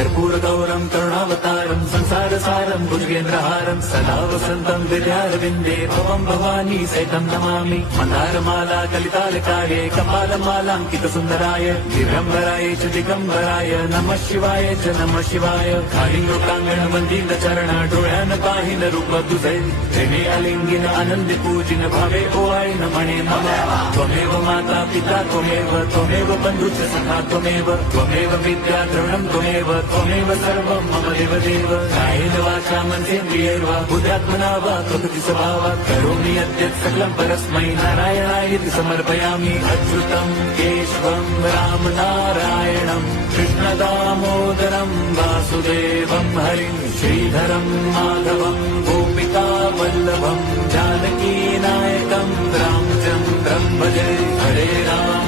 कर्पूर गौरम करुणावतारम संसार सारम भुजगेंद्रहारम सदा वसंतम विद्यारविंदे भवम भवानी सहितं नमामि मंदारमाला कलितालकाये कपालमालांकित सुंदराय दिगंबराय च दिगंबराय नमः शिवाय च नमः शिवाय कालिंगोकांगण मंदिर चरण डोळ्यान पाहिन रूप तुझे प्रेमे अलिंगिन आनंदी पूजिन भावे ओवाळीन म्हणे मला त्वमेव माता पिता त्वमेव बंधुच सखा त्वमेव विद्या द्रवणं त्वमेव सर्वं मम देवदेव कायेन वाचा मनसेन्द्रियैर्वा बुद्ध्यात्मना वा प्रकृति स्वभावात् करोमि यद्यत् सकलं परस्मै नारायणायेति समर्पयामि अच्युतं केशवं राम नारायणं कृष्णदामोदरं वासुदेवं हरिं श्रीधरं माधवं गोपिका वल्लभं जानकी नायकं रामचन्द्रं भजे हरे राम